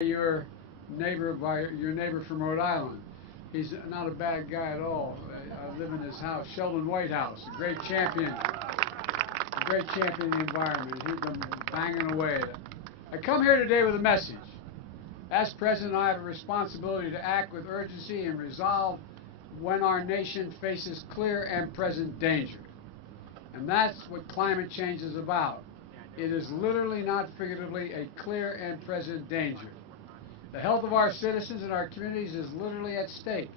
Your neighbor from Rhode Island. He's not a bad guy at all. I live in his house, Sheldon Whitehouse, a great champion of the environment. He's been banging away at it. I come here today with a message. As president, I have a responsibility to act with urgency and resolve when our nation faces clear and present danger. And that's what climate change is about. It is literally, not figuratively, a clear and present danger. The health of our citizens and our communities is literally at stake.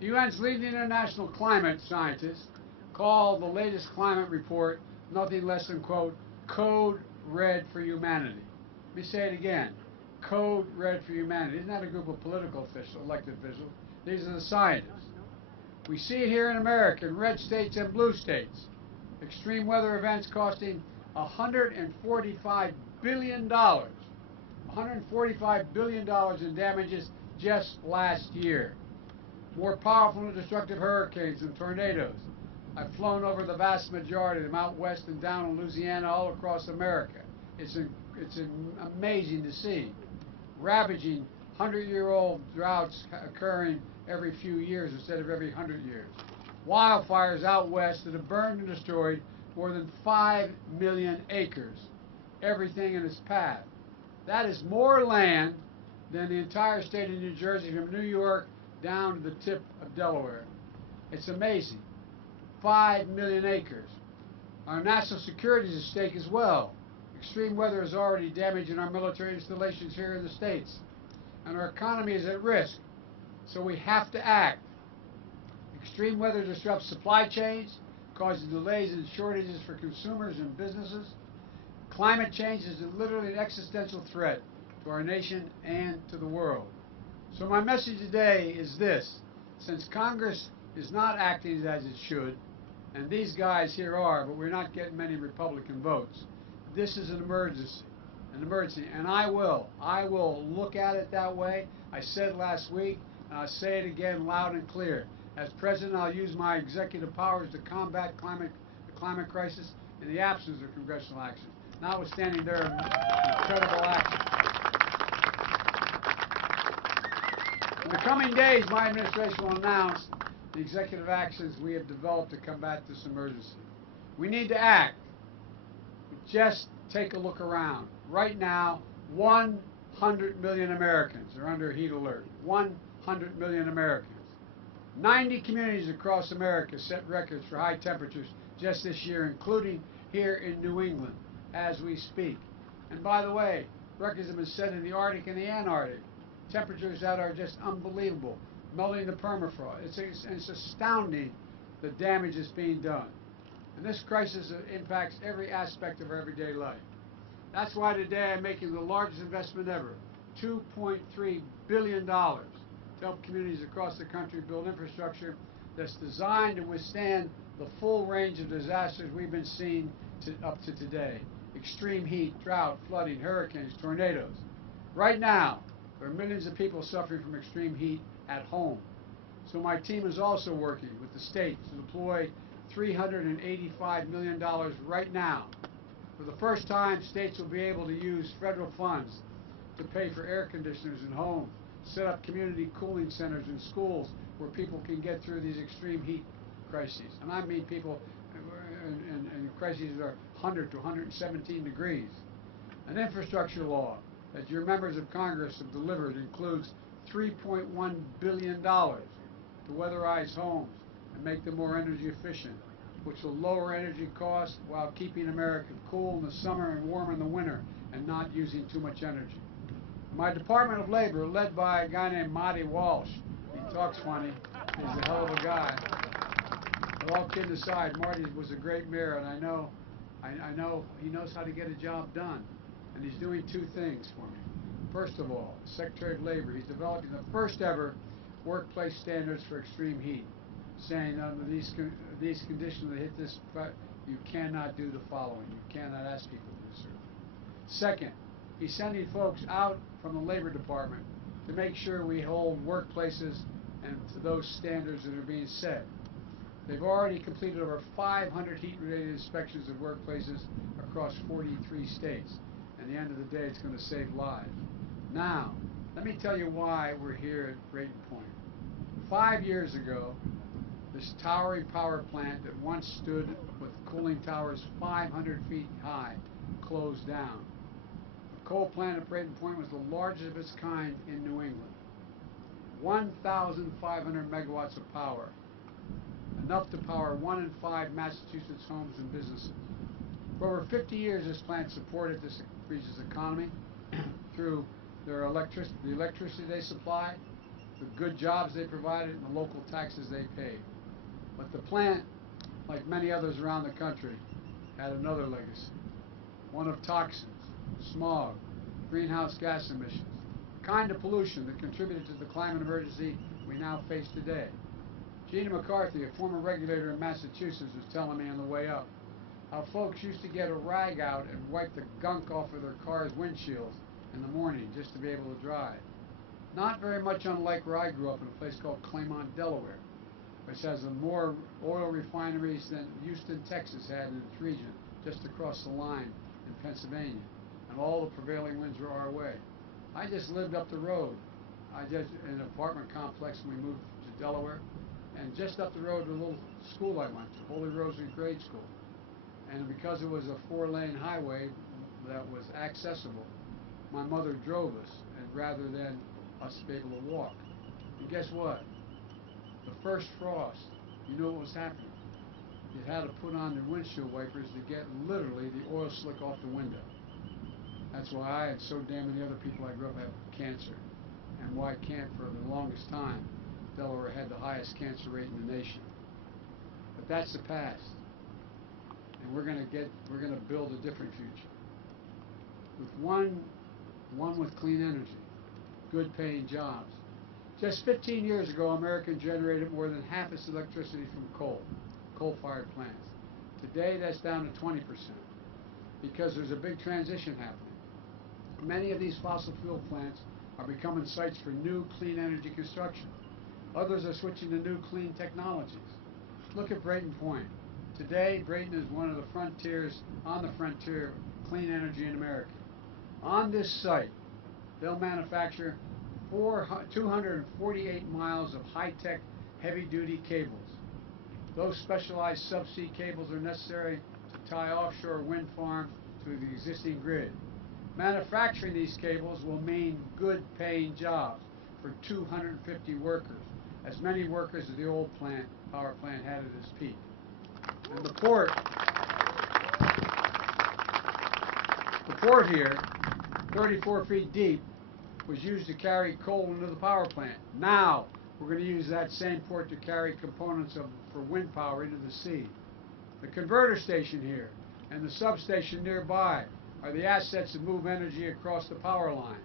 The UN's leading international climate scientists call the latest climate report nothing less than, quote, code red for humanity. Let me say it again. Code red for humanity. Isn't that a group of political officials, elected officials? These are the scientists. We see it here in America, in red states and blue states. Extreme weather events costing $145 billion. $145 billion in damages just last year. More powerful and destructive hurricanes and tornadoes. I've flown over the vast majority of them out west and down in Louisiana, all across America. It's amazing to see. Ravaging 100-year-old droughts occurring every few years instead of every 100 years. Wildfires out west that have burned and destroyed more than 5 million acres. Everything in its path. That is more land than the entire state of New Jersey, from New York down to the tip of Delaware. It's amazing. 5 million acres. Our national security is at stake as well. Extreme weather is already damaging our military installations here in the States. And our economy is at risk. So we have to act. Extreme weather disrupts supply chains, causes delays and shortages for consumers and businesses. Climate change is literally an existential threat to our nation and to the world. So my message today is this. Since Congress is not acting as it should, and these guys here are, but we're not getting many Republican votes, this is an emergency. And I will look at it that way. I said last week, and I'll say it again loud and clear. As president, I'll use my executive powers to combat the climate crisis in the absence of congressional action, notwithstanding their incredible action. In the coming days, my administration will announce the executive actions we have developed to combat this emergency. We need to act. Just take a look around. Right now, 100 million Americans are under heat alert. 100 million Americans. 90 communities across America set records for high temperatures just this year, including here in New England as we speak. And by the way, records have been set in the Arctic and the Antarctic. Temperatures that are just unbelievable, melting the permafrost. It's astounding the damage that's being done. And this crisis impacts every aspect of our everyday life. That's why today I'm making the largest investment ever, $2.3 billion, to help communities across the country build infrastructure that's designed to withstand the full range of disasters we've been seeing up to today. Extreme heat, drought, flooding, hurricanes, tornadoes. Right now, there are millions of people suffering from extreme heat at home. So my team is also working with the states to deploy $385 million right now. For the first time, states will be able to use federal funds to pay for air conditioners in homes, set up community cooling centers in schools where people can get through these extreme heat crises. And I mean people in crises that are 100 to 117 degrees. An infrastructure law that your members of Congress have delivered includes $3.1 billion to weatherize homes and make them more energy efficient, which will lower energy costs while keeping America cool in the summer and warm in the winter and not using too much energy. My Department of Labor, led by a guy named Marty Walsh, he talks funny, he's a hell of a guy. But all kidding aside, Marty was a great mayor, and I know he knows how to get a job done. And he's doing two things for me. First of all, Secretary of Labor, he's developing the first ever workplace standards for extreme heat, saying under these conditions that hit this, you cannot do the following. You cannot ask people to do certain. Second, he's sending folks out from the Labor Department to make sure we hold workplaces and to those standards that are being set. They've already completed over 500 heat-related inspections of workplaces across 43 states. At the end of the day, it's going to save lives. Now, let me tell you why we're here at Brayton Point. 5 years ago, this towering power plant that once stood with cooling towers 500 feet high closed down. The coal plant at Brayton Point was the largest of its kind in New England. 1,500 megawatts of power, enough to power 1 in 5 Massachusetts homes and businesses. For over 50 years, this plant supported this region's economy through the electricity they supplied, the good jobs they provided, and the local taxes they paid. But the plant, like many others around the country, had another legacy, one of toxins, smog, greenhouse gas emissions, the kind of pollution that contributed to the climate emergency we now face today. Gina McCarthy, a former regulator in Massachusetts, was telling me on the way up how folks used to get a rag out and wipe the gunk off of their car's windshields in the morning just to be able to drive. Not very much unlike where I grew up, in a place called Claymont, Delaware, which has more oil refineries than Houston, Texas had in its region, just across the line in Pennsylvania. And all the prevailing winds were our way. I just lived up the road. I just in an apartment complex when we moved to Delaware, and just up the road to a little school I went to, Holy Rosary Grade School. And because it was a 4-lane highway that was accessible, my mother drove us, and rather than us be able to walk. And guess what? The first frost, you know what was happening? You had to put on the windshield wipers to get literally the oil slick off the window. That's why I and so damn many other people I grew up have cancer, and why for the longest time Delaware had the highest cancer rate in the nation. But that's the past, and we're going to build a different future with one with clean energy, good paying jobs. Just 15 years ago, America generated more than half its electricity from coal-fired plants. Today, that's down to 20% because there's a big transition happening. Many of these fossil fuel plants are becoming sites for new clean energy construction. Others are switching to new clean technologies. Look at Brayton Point. Today, Brayton is on the frontier of clean energy in America. On this site, they'll manufacture 248 miles of high-tech, heavy-duty cables. Those specialized subsea cables are necessary to tie offshore wind farms to the existing grid. Manufacturing these cables will mean good-paying jobs for 250 workers, as many workers as the old power plant had at its peak. And the port here, 34 feet deep, was used to carry coal into the power plant. Now we're going to use that same port to carry components for wind power into the sea. The converter station here and the substation nearby are the assets that move energy across the power lines.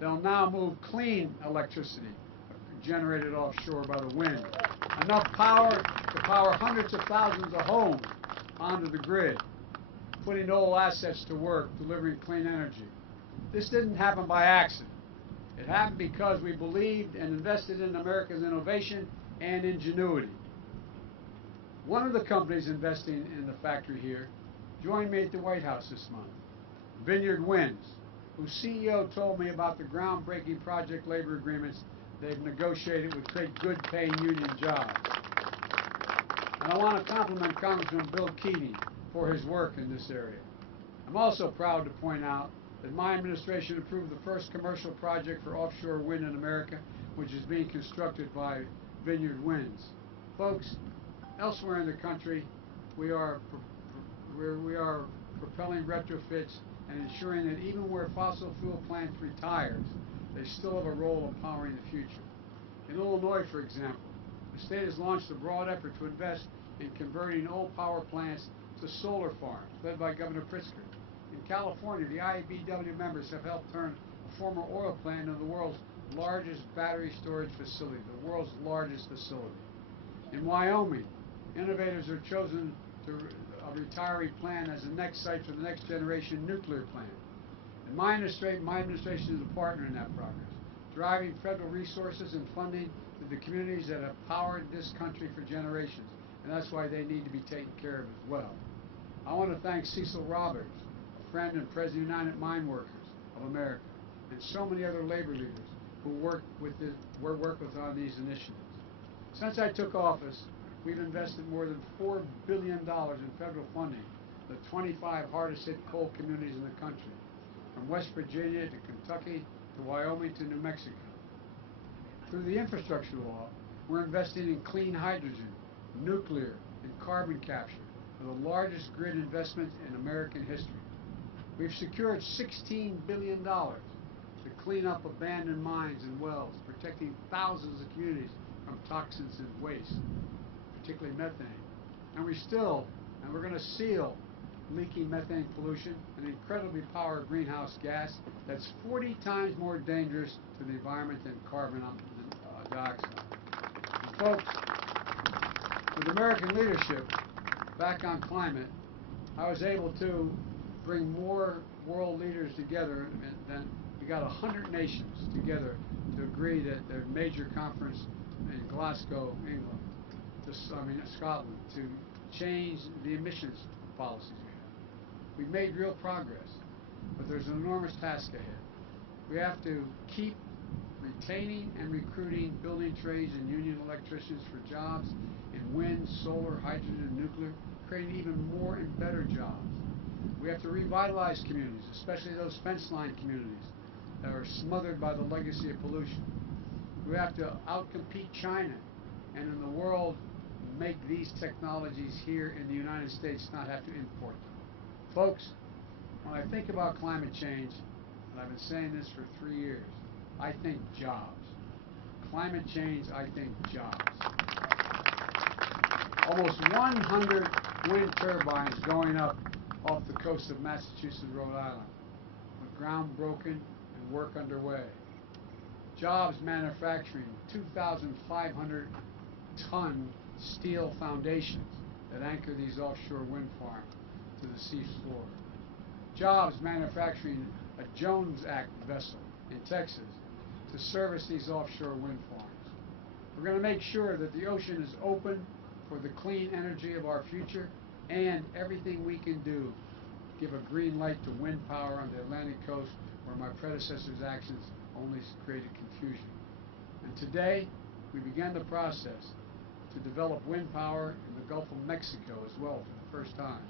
They'll now move clean electricity generated offshore by the wind. Enough power to power hundreds of thousands of homes onto the grid, putting old assets to work, delivering clean energy. This didn't happen by accident. It happened because we believed and invested in America's innovation and ingenuity. One of the companies investing in the factory here joined me at the White House this month, Vineyard Winds, whose CEO told me about the groundbreaking project labor agreements they've negotiated would create good-paying union jobs. And I want to compliment Congressman Bill Keating for his work in this area. I'm also proud to point out that my administration approved the first commercial project for offshore wind in America, which is being constructed by Vineyard Winds. Folks, elsewhere in the country, we are propelling retrofits and ensuring that even where fossil fuel plants retires, they still have a role in powering the future. In Illinois, for example, the state has launched a broad effort to invest in converting old power plants to solar farms, led by Governor Pritzker. In California, the IBEW members have helped turn a former oil plant into the world's largest battery storage facility, the world's largest facility. In Wyoming, innovators have chosen a retiree plant as the next site for the next generation nuclear plant. And my administration is a partner in that progress, driving federal resources and funding to the communities that have powered this country for generations. And that's why they need to be taken care of as well. I want to thank Cecil Roberts, a friend and president of United Mine Workers of America, and so many other labor leaders who work with us on these initiatives. Since I took office, we've invested more than $4 billion in federal funding to the 25 hardest hit coal communities in the country, from West Virginia to Kentucky to Wyoming to New Mexico. Through the infrastructure law, we're investing in clean hydrogen, nuclear, and carbon capture for the largest grid investment in American history. We've secured $16 billion to clean up abandoned mines and wells, protecting thousands of communities from toxins and waste, particularly methane. And we're going to seal leaking methane pollution, an incredibly powerful greenhouse gas that's 40 times more dangerous to the environment than carbon dioxide. And folks, with American leadership back on climate, I was able to bring more world leaders together than we got 100 nations together to agree that their major conference in Glasgow, England, Scotland, to change the emissions policies we have. We've made real progress, but there's an enormous task ahead. We have to keep retaining and recruiting building trades and union electricians for jobs in wind, solar, hydrogen, and nuclear, creating even more and better jobs. We have to revitalize communities, especially those fence line communities that are smothered by the legacy of pollution. We have to outcompete China and in the world make these technologies here in the United States, not have to import them. Folks, when I think about climate change, and I've been saying this for 3 years, I think jobs. Climate change, I think jobs. Almost 100 wind turbines going up off the coast of Massachusetts, Rhode Island, with ground broken and work underway. Jobs manufacturing 2,500 ton steel foundations that anchor these offshore wind farms to the sea floor. Jobs manufacturing a Jones Act vessel in Texas to service these offshore wind farms. We're going to make sure that the ocean is open for the clean energy of our future, and everything we can do give a green light to wind power on the Atlantic coast, where my predecessor's actions only created confusion. And today, we began the process to develop wind power in the Gulf of Mexico as well for the first time.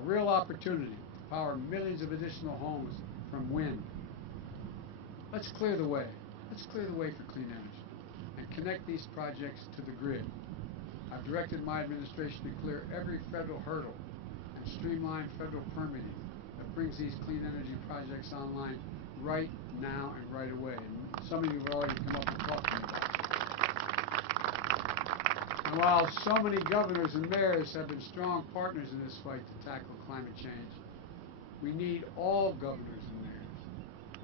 A real opportunity to power millions of additional homes from wind. Let's clear the way. Let's clear the way for clean energy and connect these projects to the grid. I've directed my administration to clear every federal hurdle and streamline federal permitting that brings these clean energy projects online right now and right away. And some of you have already come up and talked to me about it. And while so many governors and mayors have been strong partners in this fight to tackle climate change, we need all governors and mayors.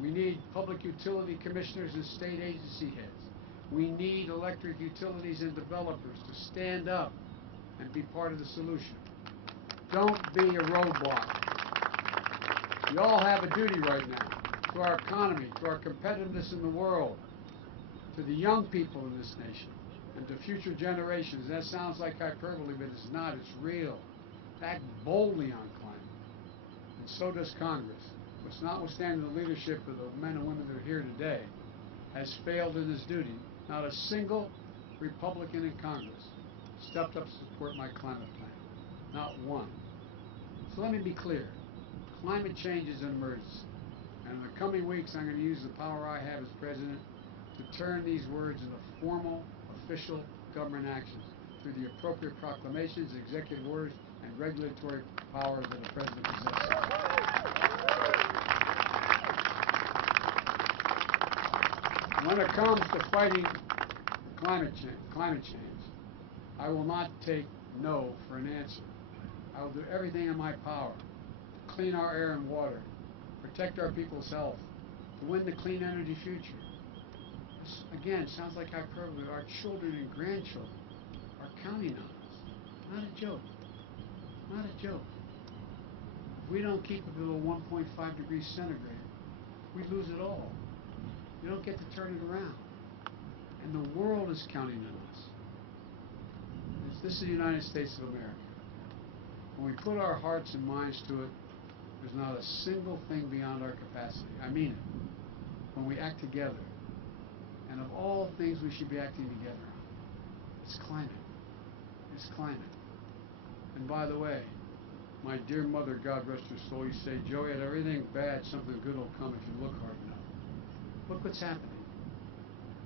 We need public utility commissioners and state agency heads. We need electric utilities and developers to stand up and be part of the solution. Don't be a roadblock. We all have a duty right now to our economy, to our competitiveness in the world, to the young people in this nation, and to future generations. That sounds like hyperbole, but it's not. It's real. Act boldly on climate. And so does Congress, which, notwithstanding the leadership of the men and women that are here today, has failed in this duty. Not a single Republican in Congress stepped up to support my climate plan. Not one. So let me be clear. Climate change is an emergency. And in the coming weeks, I'm going to use the power I have as president to turn these words into formal, official government actions through the appropriate proclamations, executive orders, and regulatory powers that a president possesses. When it comes to fighting climate change, I will not take no for an answer. I will do everything in my power to clean our air and water, protect our people's health, to win the clean energy future. This, again, sounds like hyperbole. Our children and grandchildren are counting on us. Not a joke. Not a joke. If we don't keep it below 1.5 degrees centigrade, we lose it all. We don't get to turn it around. And the world is counting on us. This is the United States of America. When we put our hearts and minds to it, there's not a single thing beyond our capacity. I mean it. when we act together. And of all things we should be acting together on, it's climate. It's climate. And by the way, my dear mother, God rest her soul, used to say, Joey, at everything bad, something good will come if you look hard enough. Look what's happening.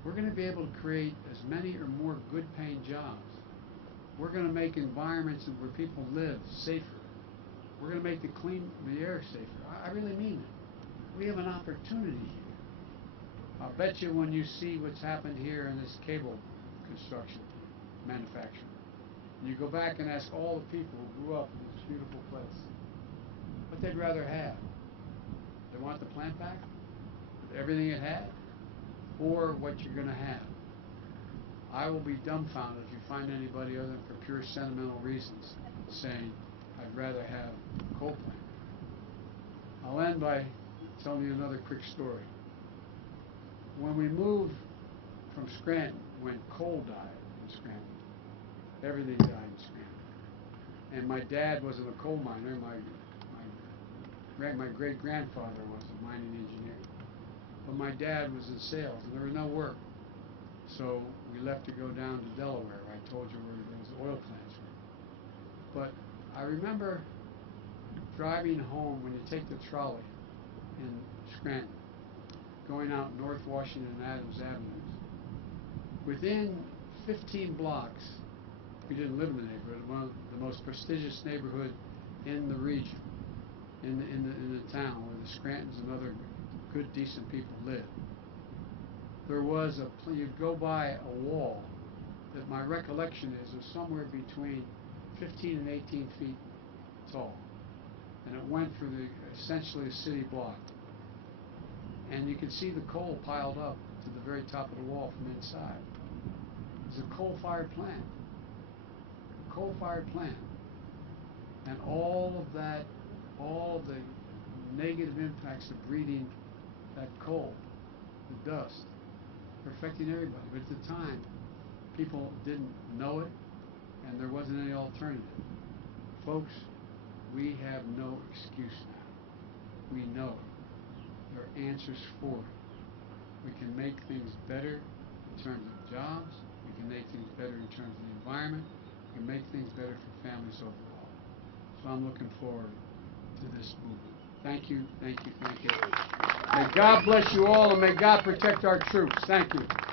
We're going to be able to create as many or more good-paying jobs. We're going to make environments where people live safer. We're going to make the air safer. I really mean it. We have an opportunity here. I'll bet you when you see what's happened here in this cable construction manufacturing, and you go back and ask all the people who grew up in this beautiful place what they'd rather have. They want the plant back with everything it had, or what you're going to have. I will be dumbfounded if you find anybody other than for pure sentimental reasons saying, I'd rather have a coal plant. I'll end by telling you another quick story. When we moved from Scranton, when coal died in Scranton, everything died in Scranton. And my dad wasn't a coal miner. My great-grandfather was a mining engineer. But my dad was in sales, and there was no work. So we left to go down to Delaware. I told you where those oil plants were. But I remember driving home when you take the trolley in Scranton, going out North Washington and Adams Avenues. Within 15 blocks, we didn't live in the neighborhood, one of the most prestigious neighborhood in the region, in the town where the Scrantons and other good, decent people live. There was you'd go by a wall that my recollection is was somewhere between 15 and 18 feet tall. And it went through essentially a city block. And you could see the coal piled up to the very top of the wall from inside. It was a coal-fired plant. A coal-fired plant. And all of that, all of the negative impacts of breathing that coal, the dust, were affecting everybody. But at the time, people didn't know it, and there wasn't any alternative. Folks, we have no excuse now. We know it. There are answers for it. We can make things better in terms of jobs. We can make things better in terms of the environment. We can make things better for families overall. So I'm looking forward to this movement. Thank you, thank you, thank you. May God bless you all, and may God protect our troops. Thank you.